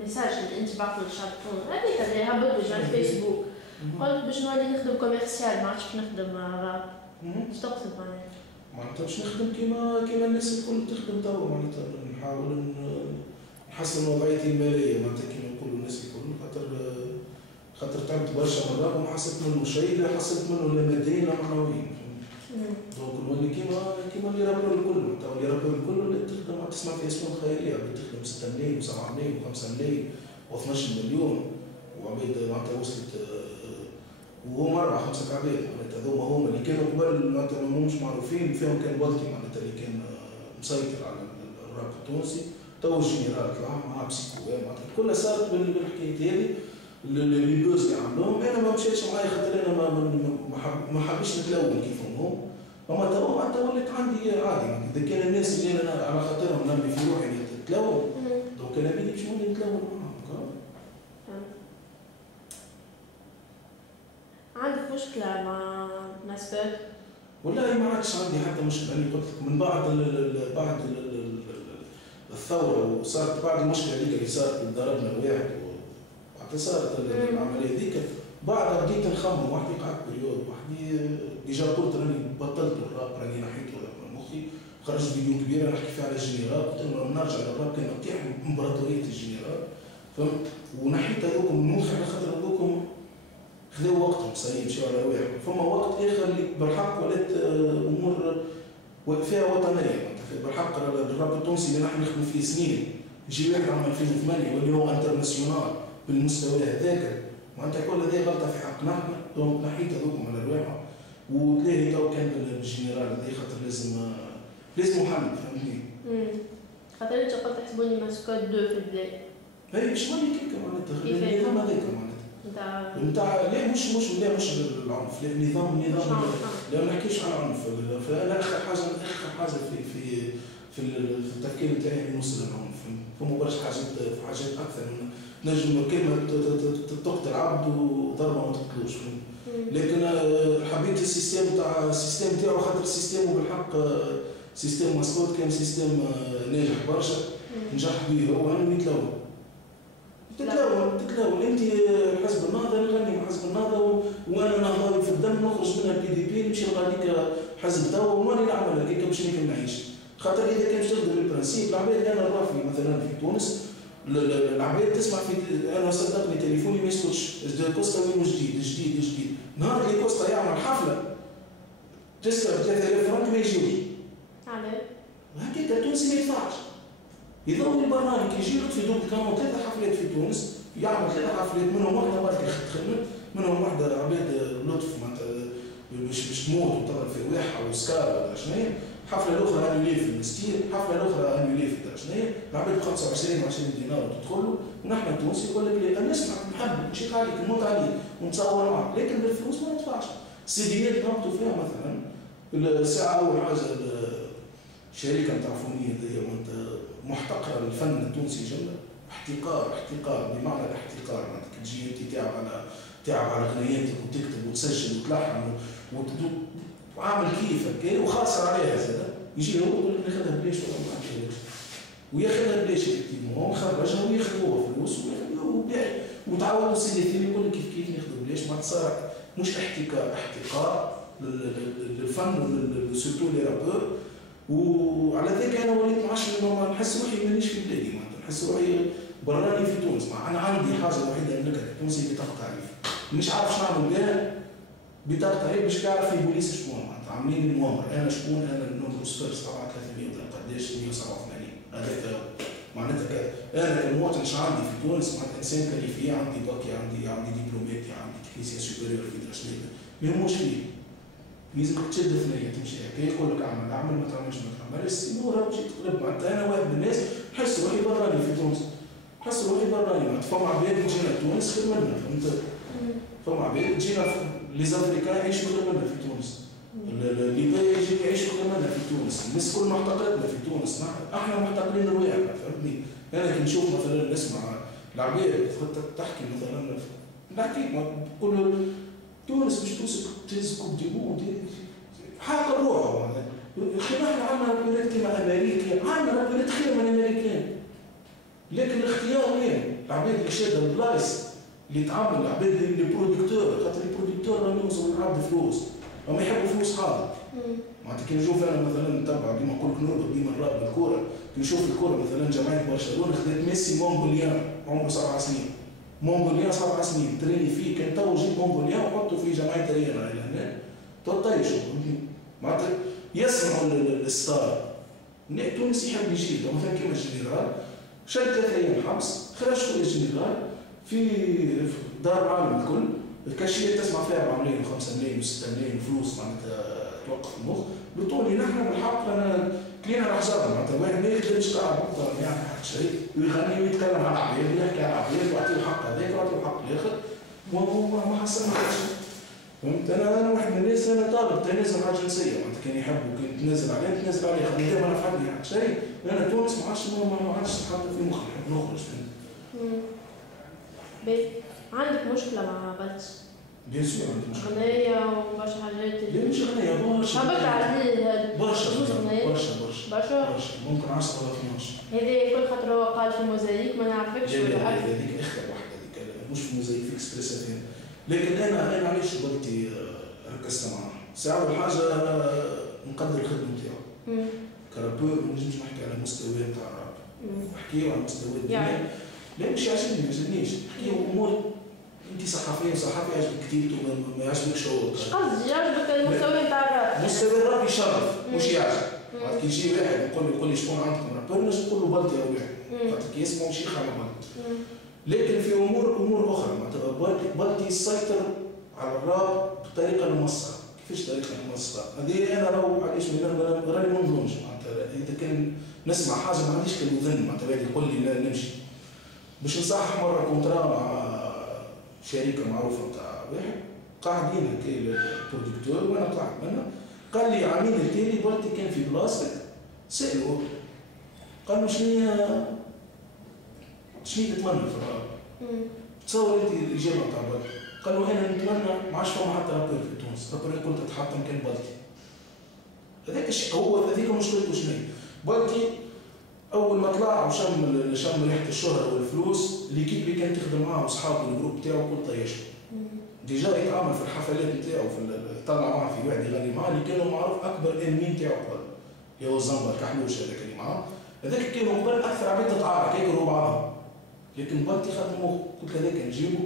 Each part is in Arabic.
الميساج اللي انت بعثه للشابتون هذيك اللي هبط لي على الفيسبوك قلت باش نولي نخدم كوميرسيال ما عادش نخدم راب. اش تقصد معناتها باش نخدم كيما الناس الكل تخدم توا معناتها نحاول نحسن وضعيتي الماليه معناتها كيما نقولوا الناس الكل خاطر تعبت برشا مرات وما حسيت منه شيء لا حسيت منه لا ماديا لا معنويا. دونك نولي كيما اللي رابور الكل معناتها اللي رابور الكل اللي تخدم تسمع في اسماء خيريه اللي تخدم 6 ملايين و7 ملايين و5 ملايين و12 مليون وعبيد معناتها وصلت وهم 4-5 عباد معناتها هذوما اللي كانوا قبل معناتها ماهمش معروفين فيهم كان والتي معناتها اللي كان مسيطر على الراب التونسي تو الجنرال طلع مع بسيكو معناتها كلها صارت بالحكايات هذه اللي بوز اللي عملوهم انا ما مشيتش معايا خاطر انا ما حبيتش نتلون كيفهم هم اما تو معناتها وليت عندي عادي اذا كان الناس اللي انا على خاطرهم نرمي في روحي نتلون دونك انا بدي باش نولي نتلون معاهم. عندك مشكلة مع سباك؟ والله ما عادش عندي حتى مشكلة اللي قلت لك من بعد الثورة وصارت بعد المشكلة اللي صارت ضربنا الواحد وبعد صارت العملية ذيك بعدها بديت نخمم وحدي قعدت بريود وحدي ديجا قلت راني بطلت الراب راني نحيته من مخي خرجت فيديو كبير نحكي فيه على الجنرال قلت لهم نرجع للراب كان نطيح امبراطورية الجنرال فهمت ونحيت هذوكم من مخي على خاطر هذوكم خذوا وقتهم صحيح مشاو على رواحهم فما وقت اخر اللي بالحق ولات امور فيها وطنيه بالحق الراب التونسي اللي نحن نخدموا فيه سنين يجي واحد عام 2008 واللي هو انترناسيونال بالمستوى هذاك معناتها كل هذه غلطه في حقنا نحن دونك نحيت هذوكم على رواحهم وتلاقي تو كان الجنرال هذا خاطر لازم حل فهمتني. خاطر انت قلت تحسبوني ماسكوت 2 في البلاد. اي مش مالي كيك معناتها النظام هذاك معناتها نتاع لا مش العنف لا النظام لا ما نحكيش على العنف فانا اخر حاجه في التفكير نتاعي نوصل للعنف فما برشا حاجات اكثر من نجم كلمه تقتل عبد وضربه ما تقتلوش لكن حبيت السيستم تاعو خاطر السيستم بالحق سيستم مسكوت كان سيستم ناجح برشا نجح به هو انه يتلون تتلون انت حزب النهضه نغني مع حزب النهضه وانا نهضوي في الدم نخرج منها البي دي بي نمشي نغنيك حزب توا ونولي نعمل هكاك باش نعيش خاطر اذا كان باش تخدم بالبرانسيب العباد انا رافي مثلا في تونس العباد تسمع في انا صدقني تليفوني ما يسكتش كوستا وين جديد نهار اللي كوستا يعمل حفله تسكر 3000 فرنك ما يجيوش علاش؟ هكاك التونسي ما يدفعش يضوي البرنامج يجي في دوب كانوا 3 حفلات في تونس يعمل 3 حفلات منهم واحده برك خدمت منهم واحده عباد لطف معناتها باش تموت وتضرب في رواحها وسكار ولا شنو حفله الاخرى انولي في المستير حفله الاخرى انولي في شنو العباد ب 25 و20 دينار وتدخلوا ونحن التونسي يقول لك لا نسمع نحب نشيخ عليك نموت عليك ونتصور معك لكن بالفلوس ما ندفعش سيديات نهبطوا فيها مثلا الساعه اول حاجه الشركه نتاع فونيه هذيا محتقره للفن التونسي جمله احتقار بمعنى الاحتقار معناتها تجي انت تعب على غنياتك وتكتب وتسجل وتلحن وعامل كيفك وخاسر عليها زاد يجي هو يقول لك ناخذها بلاش ولا ما نعطيهاش وياخذها بلاش هو مخرجها وياخذ هو فلوس وتعاونوا السيدي يقول لك كيف ناخذوا بلاش ما صار مش احتقار للفن سورتو لي رابور وعلى ذلك انا وليت ما نحس روحي مانيش في بلادي معناتها نحس روحي براني في تونس انا عندي حاجه وحيده نكت التونسي بطاقه تعريف مش عارف شنو نعمل بها بطاقه تعريف باش تعرف البوليس شكون معناتها عاملين المؤامره انا شكون انا النمر 0300 قداش 187 هذاك معناتها انا كمواطن اش عندي في تونس معناتها انسان كاليفي عندي باكي عندي دبلوماتي عندي تكنيسيان سوبيريور في دراسه ما يهموش فيه لازمك تشد ثنيه تمشي هكا يقول لك اعمل ما تعملش ما تعملش سينو راه تجي تقلب معناتها انا واحد من الناس نحس روحي براني في تونس نحس روحي براني معناتها فما عباد تجينا تونس خير منا فهمت فما عباد تجينا لي زافريكان يعيشوا خير منا في تونس الليبيا يجي يعيشوا خير منا في تونس الناس كل محتقرتنا في تونس احنا محتقرين رواحنا فهمتني انا كي نشوف مثلا نسمع العباد تحكي مثلا نحكي كل تونس مش تهز كوب دي موند حاجه روحه معناتها احنا عندنا رابورات كيما امريكا عندنا رابورات خير من الامريكان لكن الاختيار وين؟ العباد اللي شاده البلايص اللي تعامل العباد اللي برودكتور، خاطر البرودكتور راهم يوصلوا للعبد فلوس، هما يحبوا فلوس حاضر. معناتها كي نشوف انا مثلا نتبع ديما نقول لك نربط ديما الراب بالكوره، كي نشوف الكوره مثلا جمعيه برشلونه خذت ميسي مونغوليان عمره 7 سنين. مونغوليان 7 سنين تريني فيه، كان تو جيب مونغوليان وحطوا في جمعيه ريانا الى هنا تطيشوا. معناتها يسمعوا الستار. تونس يحب يجيب مثلا كيما الجنرال شاد 3 ايام حبس، خرج خويا الجنرال في دار العالم الكل، الكاشير تسمع فيها 4 ملايين و5 ملايين و6 ملايين فلوس معناتها توقف المخ. بطولي نحن بالحق انا كلينا الاحزاب معناتها واحد ما يخدمش قاعد ما يعرف حق شيء ويغني ويتكلم على العباد ويحكي على العباد ويعطيه حق هذاك ويعطيه حق الاخر وما حسن شيء. فهمت؟ انا واحد من الناس انا طالب تنازل على الجنسيه معناتها كان يحب وكان تنازل عليه تنازل عليه خاطر ما نفعتني حق شيء. انا تونس ما عادش حتى في مخي نحب نخرج. فهمت؟ عندك مشكله مع بلتش؟ بيان سور عندي مشكله. غنية وبرشا حاجات. لا مش غنية برشا. حبيت عليه برشا برشا ممكن 10 ولا 12. هذه كل خاطر هو قال في موزايك ما نعرفكش ولا لا هذيك اخر واحدة هذيك مش في موزايك في اكسبريس FM. لكن انا علاش قلتي ركزت معاه؟ ساعة أول حاجة نقدر الخدمة نتاعو. كرابور ما نجمش نحكي على مستوى نتاع الراب. نحكيو على مستوى الدنيا. لا مش يعجبني ما يعجبنيش، نحكيو امور انت صحفيه وصحفي يعجبك كتيبته ما يعجبكش هو. اش قصدي يعجبك المستوى نتاع الراب؟ مستوى الراب يشرف مش يعجب. كي يجي واحد يقول لي شكون عندكم رابور نجم نقول له بلطي يا ولاد. خاطر كي يسمعوا شيخ على بلطي. لكن في امور اخرى معناتها بلطي يسيطر على الراب بطريقه ممسخه. كيفاش طريقه ممسخه؟ هذه انا راهو علاش راني ما نظلمش معناتها اذا كان نسمع حاجه ما عنديش كالوذن معناتها يقول لي نمشي. باش نصحح مره كونترا مع شركه معروفه نتاع واحد قاعدين هكا البرودكتور وانا قاعد منها قال لي عامين التالي بلطي كان في بلاصتك سالوه قال له شنو تتمنى في الراب؟ تصور انت الاجابه نتاع بلطي قال له انا نتمنى ما عادش فما حتى رابور في تونس، رابور قلت تتحطم كان بلطي. هذاك الشيء هو هذيك مشكلته شنو؟ بلطي اول ما طلع وشم ريحه الشهره والفلوس ليكيب اللي كان تخدم معاه واصحابه الجروب تاعو كل طيشوا. ديجا يتعامل في الحفلات نتاعو طلع معاه في واحد يغني معاه اللي كانوا معروف اكبر انمي نتاعو قبل اللي هو الزنبر كحلوش هذاك اللي معاه، هذاك كانوا قبل اكثر عباد تتعارك ياكلوا بعضهم. لكن بلطي خاطر مخ قلت هذاك نجيبه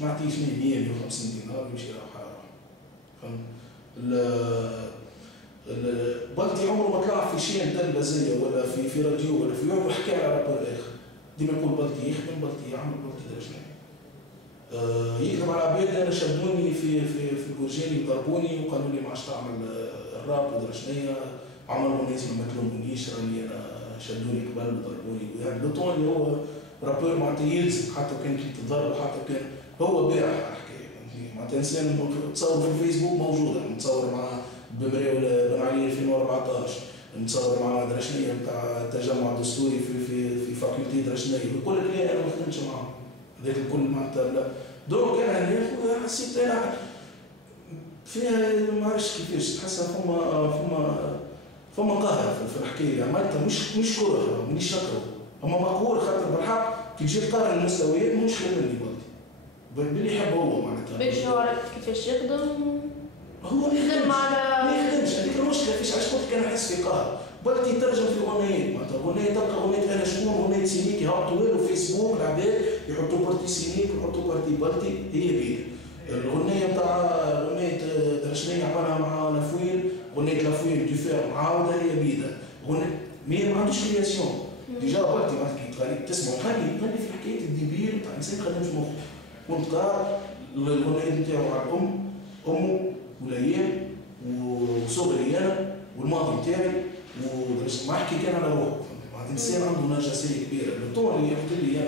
ما نعطيهش 100 150 دينار يمشي يروح حاله. فهمت؟ بلطي عمره ما طلع في شين تلفزية ولا في راديو ولا في يوم وحكى على رابور اخر. ديما يقول بلطي يخدم بلطي يعمل بلطي درا شنو. يكذب على عباد انا شدوني في البرجاني وضربوني وقالوا لي ما عادش تعمل الراب ودرا شنو، عمرهم الناس ما تلومونيش راني انا شدوني قبل وضربوني يعني بطوني هو رابور معناتها يلزم حتى كان كي تضرب حتى كان هو بارح الحكايه معناتها انسان تصور في الفيسبوك موجوده نتصور مع بمري ولا بن علي 2014 نتصور مع درشنيه نتاع التجمع الدستوري في فاكولتي درشنيه ويقول لك لا انا ما خدمتش معاهم هذاك الكل معناتها لا دونك انا حسيت انا فيها ما عرفتش كيفاش تحسها فما قهر في الحكايه عملتها مش كره مانيش نكره اما مقهور خاطر بالحق كي تجي تقارن المستويات مش مني بلطي باللي يحب هو معناتها باش هو عرف كيفاش يخدم هو يخدم على ما يخدمش هذيك المشكله فيش علاش قلت كان نحس في قهر بلطي يترجم في اغنيات معناتها اغنيه تلقى اغنيه انا شكون اغنيه سينيك يهبطوا له فيسبوك العباد يحطوا بارتي سينيك ويحطوا بارتي بلطي هي بيد الاغنيه نتاع اغنيه درشنيه عملها مع لافوين اغنيه لافوين تفاهم معاوده هي بيدها اغنيه ما عندوش كرياسيون ديجا بلطي معناتها تسمع تغني في حكايه الديبيل تاع انسان ما خدمش مخه كنت قاعد الاغنيه نتاعو على امه والايام وصغري انا والماضي نتاعي ما احكي كان على روحه واحد انسان عنده نرجسيه كبيره الطول اللي يقول لي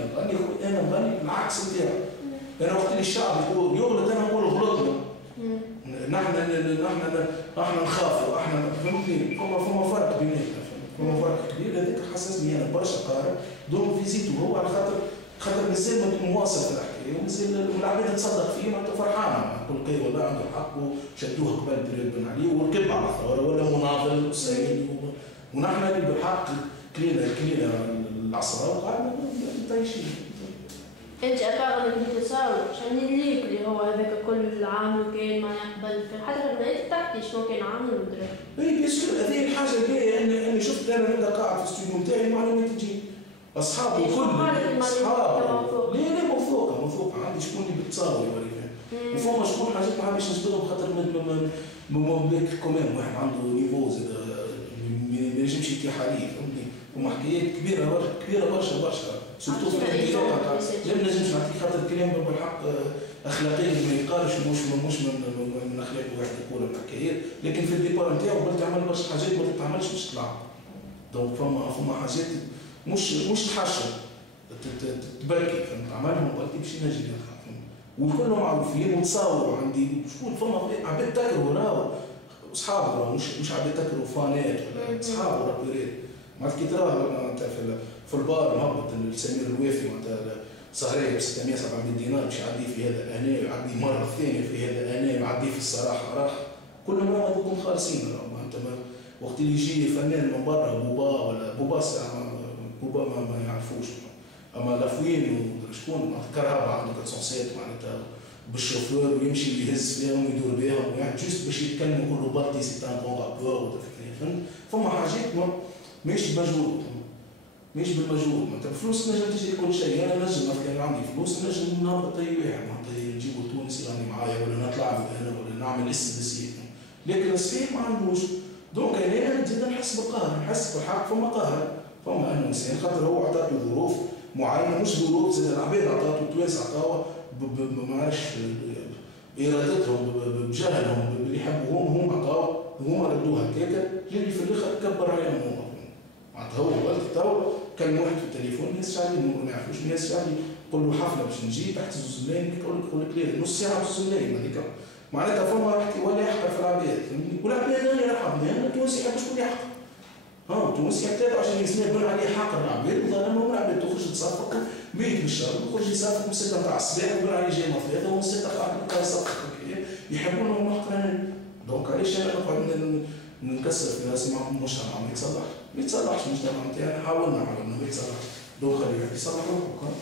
انا نغني بالعكس نتاعو انا وقت اللي الشعب يقول يغلط انا نقول غلطنا نحن نخافوا احنا فهمتني فما فرق بيناتنا فما فرق كبير هذاك حسسني انا برشا قارئ دونك فيزيتو هو على خاطر مازال مواصل في الحكايه ومازال العباد تصدق فيه معناتها فرحانه نقول كي والله عنده الحق وشدوه قبل بريد بن علي وركب على الثوره ولا مناضل وسيد ونحن اللي بالحق كلينا العصره وقعدنا طايشين انت ابار انك تتصور عشان الليك اللي هو هذاك كل عام كان ما يقبل حتى لما انت تحكي شنو كان عامل ودري. اي بيسير هذه الحاجه الجايه اني شفت انا نبدا قاعد في الاستوديو نتاعي المعلومات تجي اصحابي الكل اصحابي لا موثوقه عندي شكون اللي بتصاور يوريني وفما شكون حاجات ما عادش نصبرهم خاطر من كمان واحد عنده نيفو زاد ما ينجمش يتيح عليه فهمتني وما حكايات كبيره برشا سورتو في الحكايات لا ما نجمش نعطيك خاطر الكلام بالحق اخلاقيا ما يقالش مش من اخلاق واحد يقول الحكايات لكن في الديبار نتاعو قلت تعمل برشا حاجات ما تتعملش باش تطلع دونك فما حاجات مش تحشر تبكي فهمت عملهم قلت باش ينجي وكلهم معروفين وتصاوروا عندي شكون فما عباد تكرهوا راهو اصحاب راهو مش عباد تكرهوا فانات ولا اصحاب رابرات معناتها كي تراه انت في البار مهبط السمير الوافي معناتها سهريه ب 600 700 دينار باش يعدي في هذا الاناء ويعدي مره ثانيه في هذا الاناء ويعدي في الصراحه راح كلهم راهو هذوكم خالصين راهو معناتها وقت اللي يجي فنان من برا بوبا ولا بوبا بوبا ما يعرفوش اما لافوين وشكون كرهبه عنده 407 معناتها بالشوفور ويمشي يهز فيهم ويدور بهم يعني جوست باش يتكلموا يقولوا بارتي سي ان بون رابور فهمت فما حاجات ماهيش بمجهود ماهيش بالمجهود معناتها الفلوس نجم تجي كل شيء انا نجم كان عندي فلوس نجم نهبط اي واحد معناتها نجيبوا تونسي راني معايا ولا نطلع هنا ولا نعمل اسم بسيط لكن الصحيح ما عندوش دونك انا نزيد نحس بالقهر نحس بالحق فما قهر فما انه انسان خاطر هو عطاته ظروف معينه مش ظروف زي العباد عطاته التوانسه عطاوه ما عرفش ارادتهم بجهلهم اللي يحبوهم هم عطاوه هما ردوها هكاكا اللي في الاخر كبر عليهم هو معناتها هو قلت تو كان واحد في التليفون الناس شعبي ما يعرفوش الناس شعبي يقول له حفله باش نجي تحت زوز ملايين يقول لك لا نص ساعه بزوز ملايين هذيك معناتها فما راح ولا يحقر في العباد والعباد انا يرحبني انا التونسي يحب شكون يحقر التونسي يحتاج عشان يسمع يقول عليه حقر العباد وظلمهم العباد تخرج تصفق بيت بالشهر يخرج يصفق من 6 تاع الصباح يقول عليه جاي مفيده ومن 6 تاع يصفق يحبونهم محقرين دونك علاش انا نقعد نكسر في راسي مع المجتمع ما يتصلحش المجتمع نتاعنا حاولنا ما يتصلحش دونك خليه واحد يصلح روحه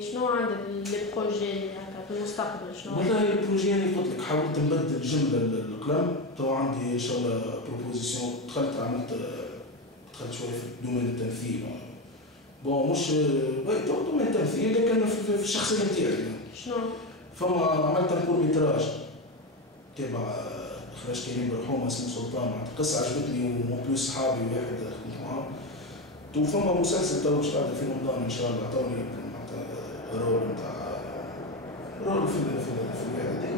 شنو عندك البروجي هكا في المستقبل شنو؟ والله البروجي اللي قلت لك حاولت نبدل جمله القلم تو عندي ان شاء الله بروبوزيسيون دخلت شويه في دومين التمثيل بون مش دومين التمثيل لكن في الشخصيه نتاعي شنو؟ فما عملت كور ميتراج تبع اخراج كريم برحومه اسمه سلطان معناتها قصه عجبتني ومون بلوس صحابي واحد خدمت معاه تو فما مسلسل تو باش قاعد في رمضان ان شاء الله عطوني رول نتاع رول في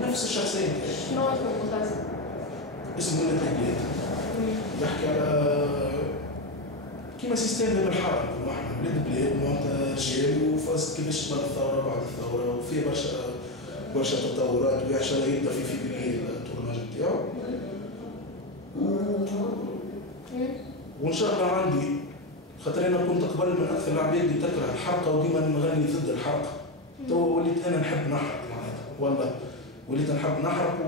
نفس الشخصيه نتاعي. شنو اسم المسلسل؟ اسمه ولد البلاد. يحكي على كيما سيستم بالحرب احنا ولاد البلاد معناتها رجال وفاز كيفاش تمر الثوره بعد الثوره وفيه برشا تطورات ويا شرا يبدا في فيفري التورناج نتاعو. وان شاء الله عندي خاطر انا كنت قبل من اكثر العباد اللي تكره الحرقه وديما نغني ضد الحرقه. تو وليت انا نحب نحرق معناتها والله وليت نحب نحرق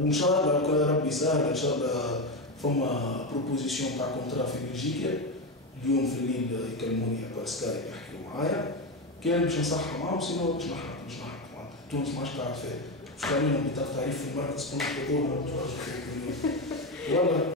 وان شاء الله ربي سهل ان شاء الله فما بروبوزيسيون تاع كونترا في بلجيكا اليوم في الليل يكلموني بار سكايب يحكيوا معايا كان باش نصحح معاهم سينو باش نحرق معناتها تونس ما عادش قاعد فيها مش قاعدين بطاقه تعريف في المركز كنت والله